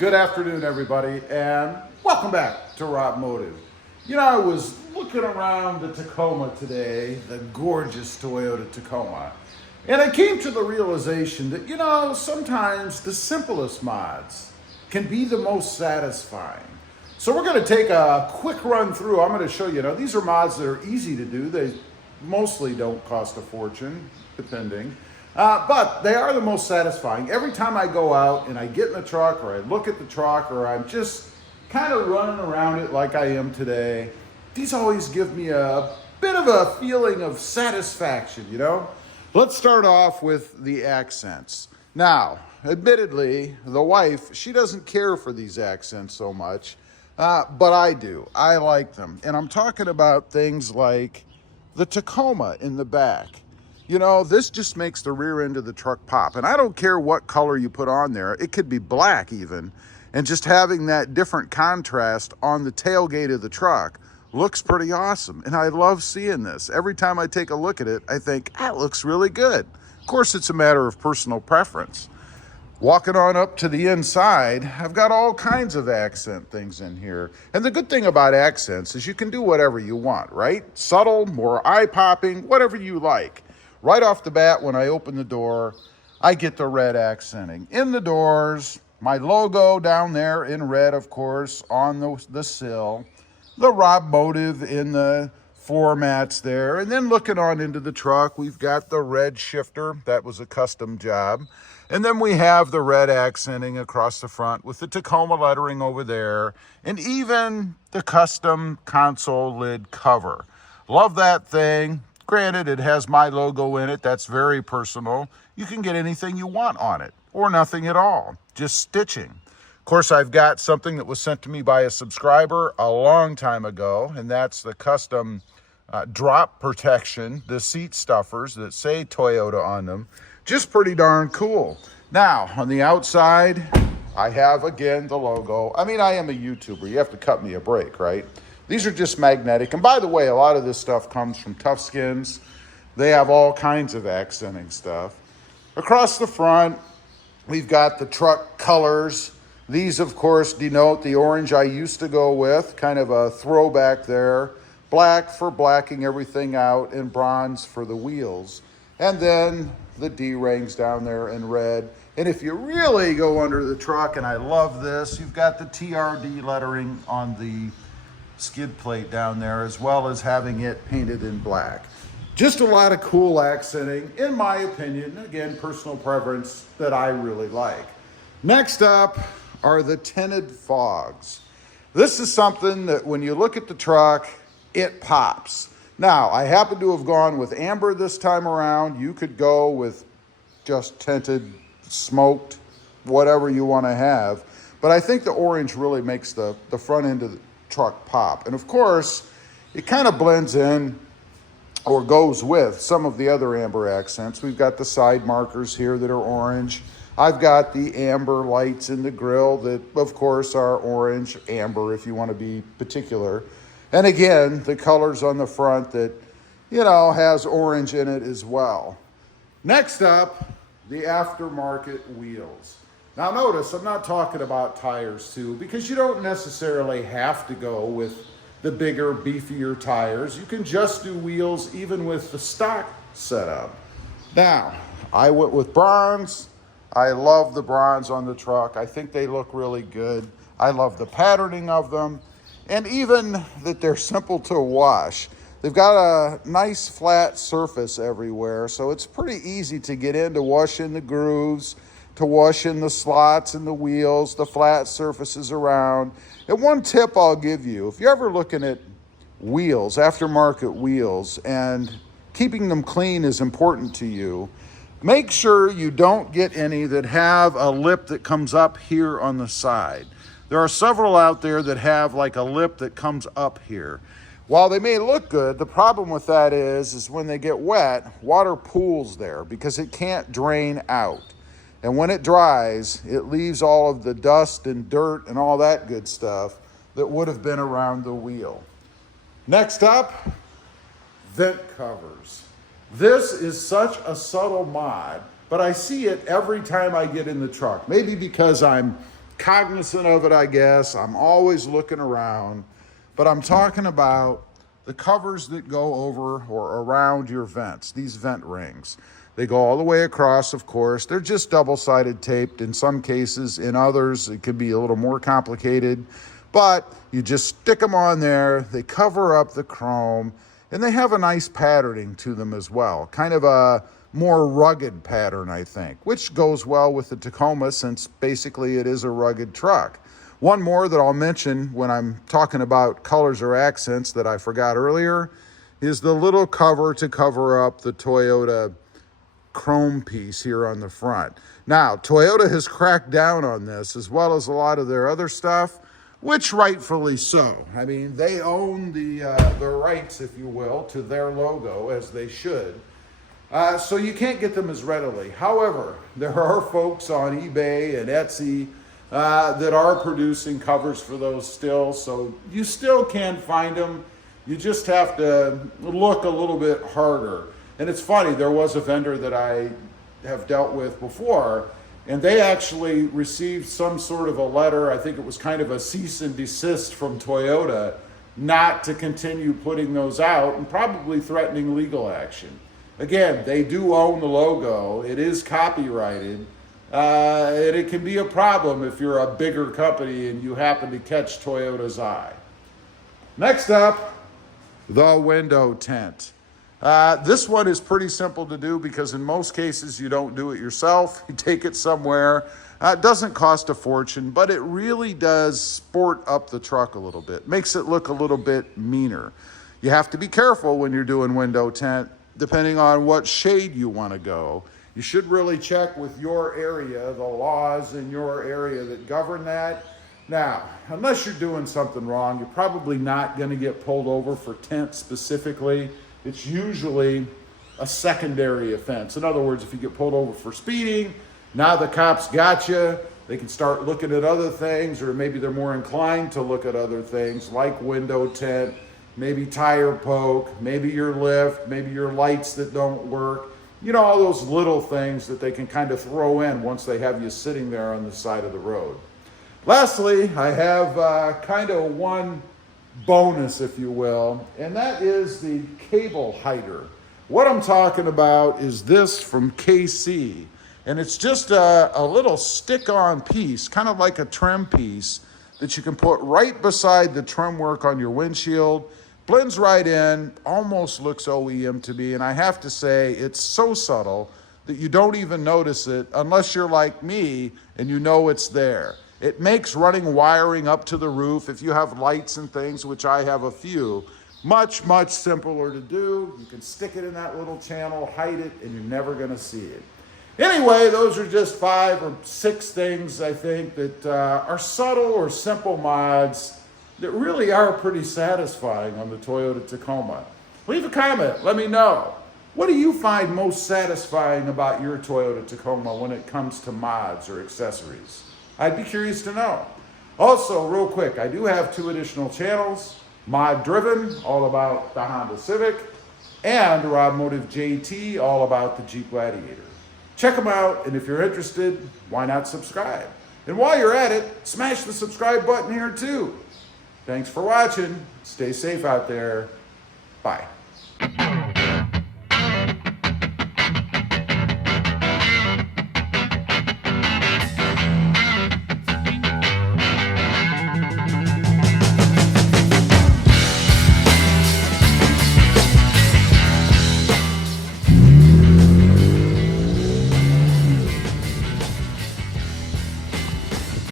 Good afternoon, everybody, and welcome back to RobMotive. You know, I was looking around the Tacoma today, the gorgeous Toyota Tacoma, and I came to the realization that, sometimes the simplest mods can be the most satisfying. So we're going to take a quick run through. I'm going to show you, these are mods that are easy to do. They mostly don't cost a fortune, depending. But they are the most satisfying. Every time I go out and I get in the truck or I look at the truck or I'm just kind of running around it like I am today, these always give me a bit of a feeling of satisfaction, Let's start off with the accents. Now, admittedly, the wife, she doesn't care for these accents so much, but I do. I like them. And I'm talking about things like the Tacoma in the back. This just makes the rear end of the truck pop. And I don't care what color you put on there. It could be black even. And just having that different contrast on the tailgate of the truck looks pretty awesome. And I love seeing this. Every time I take a look at it, I think, that looks really good. Of course, it's a matter of personal preference. Walking on up to the inside, I've got all kinds of accent things in here. And the good thing about accents is you can do whatever you want, right? Subtle, more eye-popping, whatever you like. Right off the bat, when I open the door, I get the red accenting. In the doors, my logo down there in red, of course, on the sill. The RobMotive in the floor mats there. And then looking on into the truck, we've got the red shifter. That was a custom job. And then we have the red accenting across the front with the Tacoma lettering over there. And even the custom console lid cover. Love that thing. Granted, it has my logo in it. That's very personal. You can get anything you want on it or nothing at all, just stitching. Of course, I've got something that was sent to me by a subscriber a long time ago, and that's the custom drop protection, the seat stuffers that say Toyota on them. Just pretty darn cool. Now, on the outside, I have, again, the logo. I mean, I am a YouTuber. You have to cut me a break, right? These are just magnetic. And by the way, a lot of this stuff comes from Tough Skins. They have all kinds of accenting stuff. Across the front, we've got the truck colors. These, of course, denote the orange I used to go with, kind of a throwback there. Black for blacking everything out and bronze for the wheels. And then the D-rings down there in red. And if you really go under the truck, and I love this, you've got the TRD lettering on the skid plate down there, as well as having it painted in black. Just a lot of cool accenting, in my opinion, again, personal preference that I really like. Next up are the Tinted Fogs. This is something that when you look at the truck, it pops. Now, I happen to have gone with amber this time around. You could go with just tinted, smoked, whatever you want to have. But I think the orange really makes the front end of the truck pop. And of course, it kind of blends in or goes with some of the other amber accents. We've got the side markers here that are orange. I've got the amber lights in the grille that, of course, are orange, amber, if you want to be particular. And again, the colors on the front that, has orange in it as well. Next up, the Aftermarket Wheels. Now notice, I'm not talking about tires too, because you don't necessarily have to go with the bigger, beefier tires. You can just do wheels even with the stock setup. Now, I went with bronze. I love the bronze on the truck. I think they look really good. I love the patterning of them, and even that they're simple to wash. They've got a nice flat surface everywhere, so it's pretty easy to get in to wash in the grooves, to wash in the slots and the wheels, the flat surfaces around. And one tip I'll give you, if you're ever looking at wheels, aftermarket wheels, and keeping them clean is important to you, make sure you don't get any that have a lip that comes up here on the side. There are several out there that have like a lip that comes up here. While they may look good, the problem with that is when they get wet, water pools there because it can't drain out. And when it dries, it leaves all of the dust and dirt and all that good stuff that would have been around the wheel. Next up, vent covers. This is such a subtle mod, but I see it every time I get in the truck. Maybe because I'm cognizant of it, I guess. I'm always looking around, but I'm talking about the covers that go over or around your vents, these vent rings. They go all the way across, of course. They're just double-sided taped in some cases. In others, it could be a little more complicated, but you just stick them on there. They cover up the chrome, and they have a nice patterning to them as well. Kind of a more rugged pattern, I think, which goes well with the Tacoma since basically it is a rugged truck. One more that I'll mention when I'm talking about colors or accents that I forgot earlier is the little cover to cover up the Toyota chrome piece here on the front. Now, Toyota has cracked down on this as well as a lot of their other stuff, which rightfully so. I mean, they own the rights, if you will, to their logo, as they should. So you can't get them as readily. However, there are folks on eBay and Etsy that are producing covers for those still, so you still can find them. You just have to look a little bit harder. And it's funny, there was a vendor that I have dealt with before, and they actually received some sort of a letter, I think it was kind of a cease and desist from Toyota, not to continue putting those out and probably threatening legal action. Again, they do own the logo. It is copyrighted. And it can be a problem if you're a bigger company and you happen to catch Toyota's eye. Next up, the window tint. This one is pretty simple to do because in most cases you don't do it yourself. You take it somewhere. It doesn't cost a fortune, but it really does sport up the truck a little bit. Makes it look a little bit meaner. You have to be careful when you're doing window tint, depending on what shade you want to go. You should really check with your area, the laws in your area that govern that. Now, unless you're doing something wrong, you're probably not going to get pulled over for tint specifically. It's usually a secondary offense. In other words, if you get pulled over for speeding, now the cops got you. They can start looking at other things, or maybe they're more inclined to look at other things like window tint, maybe tire poke, maybe your lift, maybe your lights that don't work. You know, all those little things that they can kind of throw in once they have you sitting there on the side of the road. Lastly, I have kind of one bonus, if you will, and that is the cable hider. What I'm talking about is this from KC, and it's just a little stick-on piece, kind of like a trim piece, that you can put right beside the trim work on your windshield. Blends right in, almost looks OEM to me, and I have to say it's so subtle that you don't even notice it unless you're like me and you know it's there. It makes running wiring up to the roof, if you have lights and things, which I have a few, much, much simpler to do. You can stick it in that little channel, hide it, and you're never gonna see it. Anyway, those are just 5 or 6 things, I think, that are subtle or simple mods that really are pretty satisfying on the Toyota Tacoma. Leave a comment, let me know. What do you find most satisfying about your Toyota Tacoma when it comes to mods or accessories? I'd be curious to know. Also, real quick, I do have 2 additional channels, Mod Driven, all about the Honda Civic, and RobMotive JT, all about the Jeep Gladiator. Check them out, and if you're interested, why not subscribe? And while you're at it, smash the subscribe button here too. Thanks for watching. Stay safe out there. Bye.